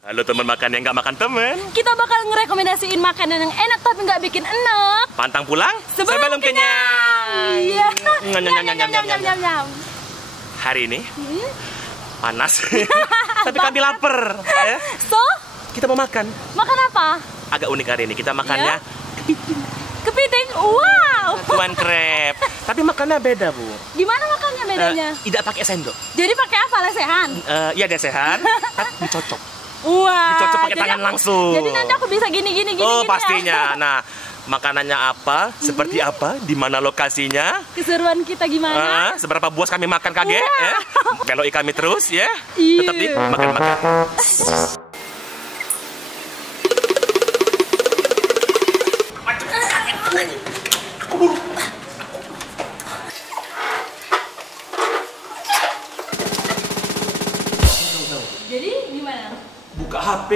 Halo teman makan yang nggak makan temen. Kita bakal ngerekomendasiin makanan yang enak tapi nggak bikin enak. Pantang pulang sebelum kenyang. Iya. Nyam. Hari ini panas, tapi kami lapar. Ya. So, kita mau makan. makan apa? Agak unik hari ini. Kita makannya Kepiting. Wow. tuan krep. Tapi makannya beda, Bu. Gimana makannya bedanya? Tidak pakai sendok. Jadi pakai apa? Lesehan? Ya lesehan, tapi dicocok. Wah. Dicocok pakai tangan langsung. Jadi nanti aku bisa gini. Oh, gini, pastinya. Ya? Nah, makanannya apa? Seperti apa? Di mana lokasinya? Keseruan kita gimana? Seberapa puas kami makan kaget? Ya? Beloi kami terus ya. Iya. Tetap di makan-makan. Jadi gimana? Buka HP,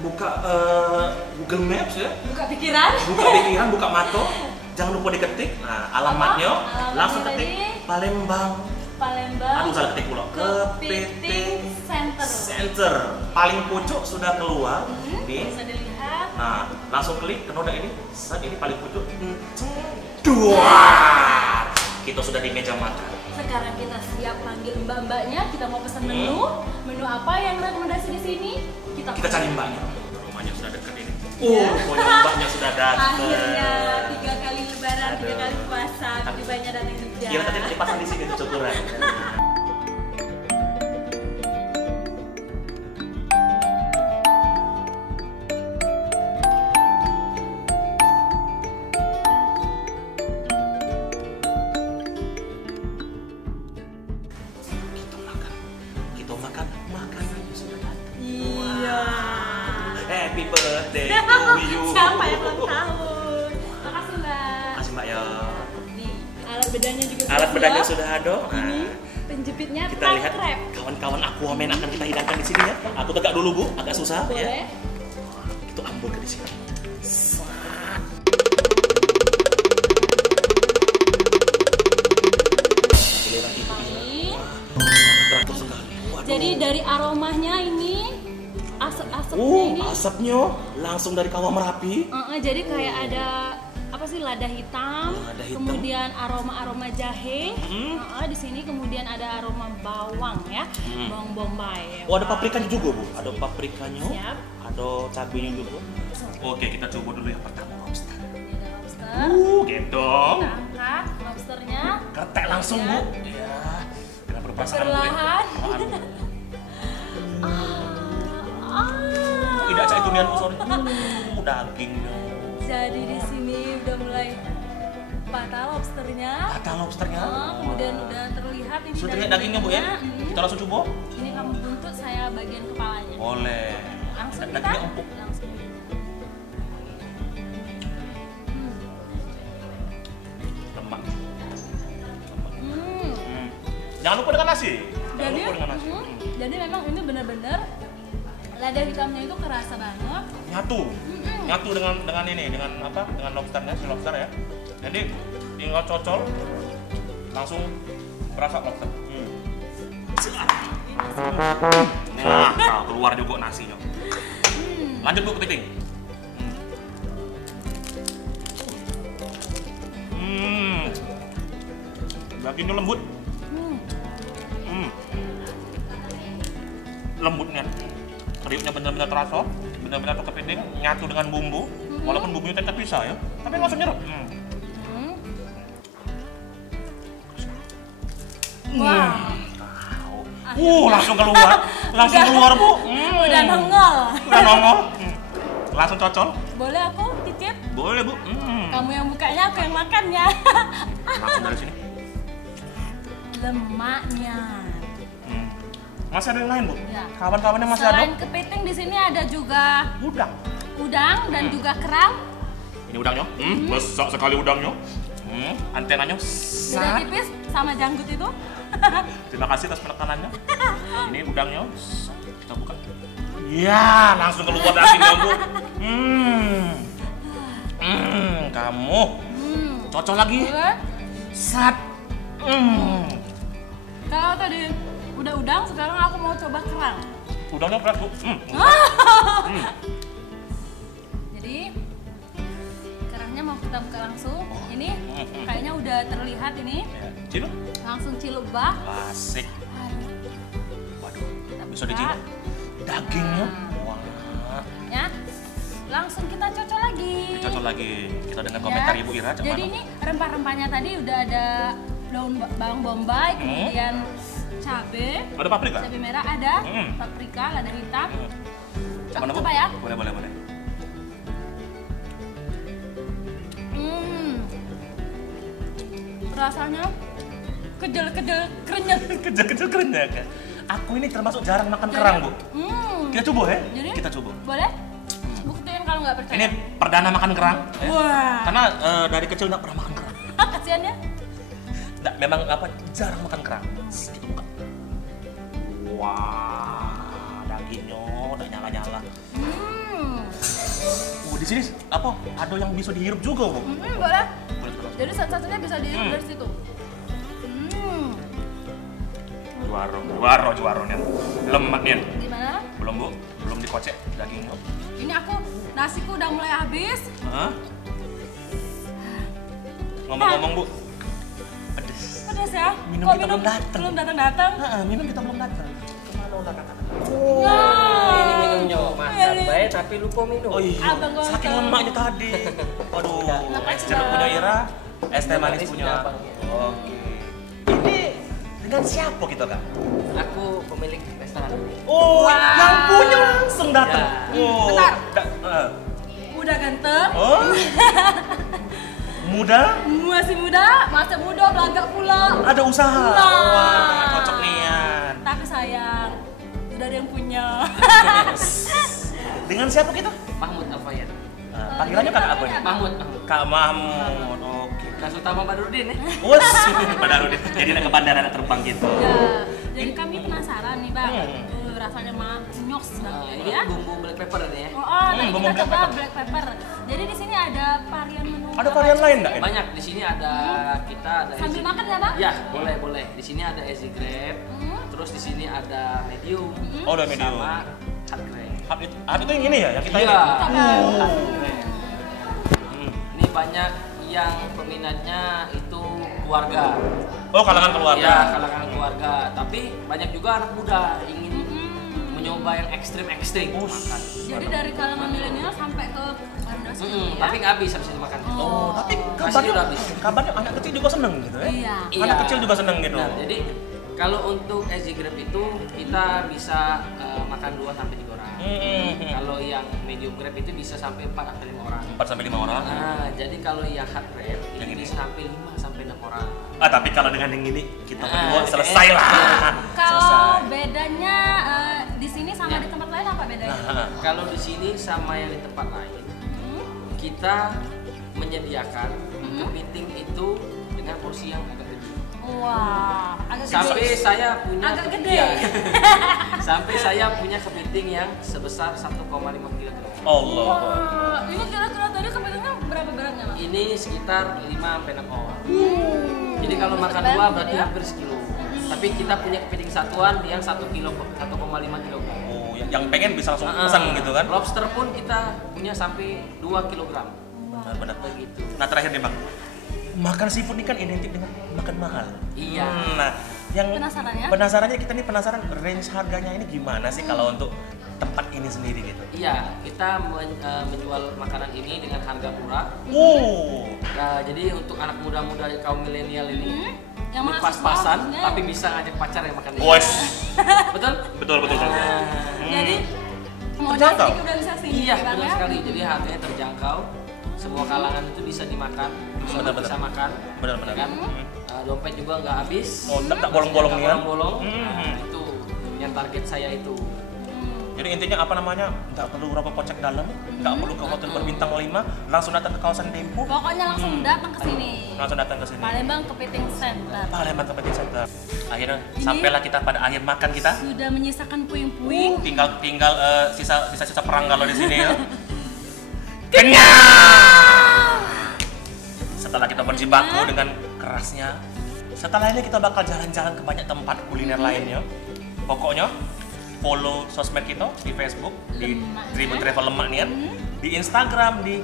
buka Google Maps ya. Buka pikiran? Buka pikiran, buka mata. Jangan lupa diketik. Nah, alamatnya langsung ketik Palembang. Aduh, salah ketik pula. Kepiting Center. Paling pucuk sudah keluar. Bisa dilihat. Nah, langsung klik ke noda ini. Saat ini paling pucuk. Dua. Kita sudah di meja makan. Sekarang kita siap panggil mbak-mbaknya. Kita mau pesan menu. Menu apa yang rekomendasi di sini? Kita cari mbaknya. Rumahnya sudah dekat ini. Iya. Pokoknya mbaknya sudah datang. Akhirnya 3 kali lebaran, 3 kali puasa, tibanya datang juga. Kira tadi dipasang di sini tuh syukuran. Kita makan makanannya sudah datang. Iya. Happy birthday to you. Siapa yang ulang tahun? Makasih mbak. Makasih mbak ya. Nih, alat bedanya juga Alat sudah bedanya siap. sudah ada. Ini penjepitnya Kita lihat krep. kawan-kawan Aquaman akan kita hidangkan di sini ya. Aku tegak dulu Bu, agak susah ya. Boleh. Itu ambon ke di sini. Giliran ibu ini. Teratur sekali. Waduh. Jadi dari aromanya ini asap-asapnya ini. Asapnya langsung dari kawah Merapi. Jadi kayak ada apa sih lada hitam, Lada hitam. kemudian aroma jahe, di sini kemudian ada aroma bawang ya, bawang bombay. Oh, ada paprikanya juga Bu. Ada paprikanya. Siap. Ada cabenya juga. Oke, kita coba dulu yang pertama lobster. Ini ada lobster. Gendong. Kita angkat lobsternya. Ketek langsung Bu. Ya. Dengan berperasaan Bu. Ya. Perlahan. Tidak saya dunian Bu, sorry. Dagingnya. Jadi di sini udah mulai patah lobsternya. Patah lobsternya. Kemudian udah terlihat ini. Sudah terlihat dagingnya Bu ya? Kita langsung coba. Ini kamu buntut, saya bagian kepalanya. Boleh. Langsung kita. Dagingnya empuk. Langsung. Lemak. Hmm. Jangan lupa dengan nasi. Jangan Jadi, lupa dengan nasi. jadi memang ini benar-benar lada hitamnya itu kerasa banget. Nyatu dengan ini, dengan apa? Dengan lobsternya, si lobster ya. Jadi tinggal cocol, langsung berasa lobster. Nah, keluar juga nasinya. Lanjut Bu kepiting. Dagingnya lembut. Lembutnya, kriuknya benar-benar terasa, benar-benar tuh kepiting nyatu dengan bumbu, walaupun bumbunya tetap bisa ya, tapi langsung nyerap. Wah. Langsung keluar Bu. Udah nongol. Udah nongol. Langsung cocol. Boleh aku titip? Boleh Bu. Kamu yang bukanya, aku yang makannya. Langsung dari sini. Lemaknya. Masih ada yang lain Bu? Ya. Kawan-kawannya masih ada? Selain kepiting di sini ada juga Udang. dan juga kerang. Ini udangnya. Besar sekali udangnya. Antenanya. Beda tipis sama janggut itu. Terima kasih atas penekanannya. Ini udangnya. Kita buka. Ya, langsung keluar dagingnya Bu. Kamu. Cocok lagi. Boleh? Sat. Kalau tadi udah udang, sekarang aku mau coba kerang. Udangnya keras Bu. Jadi kerangnya mau kita buka langsung. Ini kayaknya udah terlihat ini. Ya. Cilu? Langsung ciluk bah. Asik. Waduh, Kita bisa buka. dicium. Dagingnya. Wah. Ya. Langsung kita cocok lagi. Cocok lagi. Kita dengar komentar Ibu Ira. Jadi ini rempah-rempahnya tadi udah ada daun bawang bombay, kemudian cabe. Ada paprika? Cabe merah ada, paprika, lada hitam. Coba, Coba ya. Boleh. Rasanya kejel-kejel kerenyet. Kecil-kecil keren ya kan? Aku ini termasuk jarang makan kerang Bu. Kita coba ya? Jadi, Kita coba. Boleh? Buktiin kalau nggak percaya. Ini perdana makan kerang. Ya. Wah. Karena dari kecil nggak pernah makan kerang. Kasihan ya. Nggak, memang apa jarang makan kerang. Kita buka. Wah, dagingnya udah nyala-nyala. Di sini apa? Ada yang bisa dihirup juga Bu. Boleh. Boleh. Jadi satu-satunya bisa dihirup dari situ. Juaro nih. Lemak nih. Gimana? Belum Bu, belum dikocek dagingnya. Ini aku nasiku udah mulai habis. Hah? Ngomong-ngomong Bu, pedes. Pedas ya? Minum Kok kita belum datang. Belum datang-datang. Minum kita belum datang. Kemana udah kakak? Ini minumnya makan baik tapi lupa minum. Oh iya, Abang gua saking tahu. lemaknya tadi. Waduh, Lemak es jeruk punya Ira, es teh manis Manis punya. punya abang, ya. Oke. Ini dengan siapa kita Kak? Aku pemilik restoran ini. Oh, yang punya langsung datang. Ya. Oh, Bentar. eh. Udah ganteng, Oh. Muda, masih muda, masih muda, belagak pula. ada usaha. Nah. Wah, cocok nian. Tapi sayang, udah ada yang punya. Dengan siapa kita? Mahmud Alfayat. Panggilannya Kak apa ya? Mahmud. Kak Mahmud. Oke. Kasus utama Badrudin ya. Wes, Badarudin. Jadi nak ke bandara nak terbang gitu. Ya, jadi kami penasaran nih bang, Hmm. rasanya nyos banget Ini ya. bumbu black pepper ini ya. Tadi bumbu kita black coba pepper. black pepper. Jadi di sini ada varian menu. Ada apa varian aja lain sih? nggak? Banyak di sini ada kita ada Sambil easy- makan ya bang? Ya, boleh. Di sini ada easy grab. Terus di sini ada medium. Oh, ada medium. Sama hard grab. Hard itu yang ini ya, yang kita Iya. ini. Hard grab. Ini banyak yang peminatnya itu keluarga. Oh, kalangan keluarga. Ya, kalangan keluarga. Tapi banyak juga anak muda ingin mencoba yang ekstrim Oh, makan. Jadi dari kalangan milenial sampai ke generasi ya? Tapi nggak habis habis dimakan. Oh, tapi Masih udah habis. kabarnya anak kecil juga seneng gitu ya? Iya. Anak kecil juga seneng gitu. Nah, jadi kalau untuk easy grab itu kita bisa makan 2 sampai 3 orang. Kalau yang medium grab itu bisa sampai 4 sampai 5 orang. 4 sampai 5 orang. Nah, jadi kalau yang hard grab Yang ini ini? bisa sampai 5 sampai 6 orang. Tapi kalau dengan yang ini kita Ah, berdua oke. selesai lah. Kalau Selesai. bedanya di sini sama Ya. di tempat lain apa bedanya? Nah, Kalau di sini sama yang di tempat lain, Hmm? kita menyediakan kepiting itu dengan porsi yang agak gede. Wah, agak Sampai gede. saya punya Agak gede. Iya. Sampai saya punya kepiting yang sebesar 1,5 kg. Allah. Wah, ini kira-kira tadi kepitingnya berapa beratnya bang? Ini sekitar 5 sampai 6 orang. Jadi kalau Itu makan banyak 2 berarti ya? hampir sekilo. Tapi kita punya kepiting satuan yang 1 kilo, 1,5 kg. Oh, yang pengen bisa langsung pesan gitu kan? Lobster pun kita punya sampai 2 kg. Benar-benar. Begitu. Nah, terakhir nih Bang. Makan seafood ini kan identik dengan makan mahal. Iya. Nah, yang Penasaran ya? penasarannya kita nih penasaran range harganya ini gimana sih kalau untuk tempat ini sendiri gitu. Iya, kita menjual makanan ini dengan harga murah. Wow. Nah, jadi untuk anak muda-muda kaum milenial ini Yang pas-pasan mahasiswa, tapi bisa ngajak pacar yang makan di sini. Wes. Betul? Betul. Nah, Jadi modal Terjangkau. sedikit udah bisa sih. iya, Bang, betul ya? sekali. Jadi harganya terjangkau. Semua kalangan itu bisa dimakan, semua Benar-benar. bisa makan. Benar-benar. Ya kan? Dompet juga nggak habis. Oh, tak bolong-bolong nih ya. Bolong-bolong. Nah, itu yang target saya itu. Jadi intinya apa namanya? Nggak perlu rokok kocek dalam, nggak perlu ke hotel berbintang 5, langsung datang ke kawasan Dempo, Pokoknya langsung datang ke sini. langsung datang ke sini. Palembang Kepiting Center. Palembang Kepiting Center. Akhirnya sampailah kita pada akhir makan kita. Sudah menyisakan puing-puing. Tinggal sisa-sisa perang kalau di sini ya. Kenyang. Setelah kita berjibaku dengan kerasnya, setelah ini kita bakal jalan-jalan ke banyak tempat kuliner lainnya. Pokoknya follow sosmed kita di Facebook di Lemak Tribun Nian. Travel Lemak Nian, di Instagram di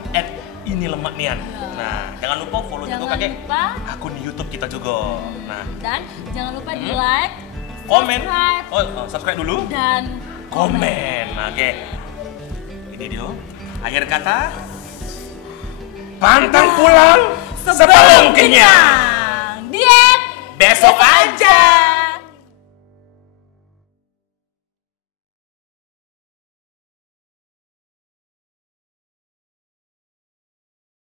@inilemaknian. Nah, jangan lupa follow juga Jangan pakai lupa. akun YouTube kita juga. Nah, Dan jangan lupa di like, komen, subscribe, subscribe dulu, dan komen. Oke, ini dia. Akhir kata, pantang pulang sebelum kenyang. Diet Besok aja.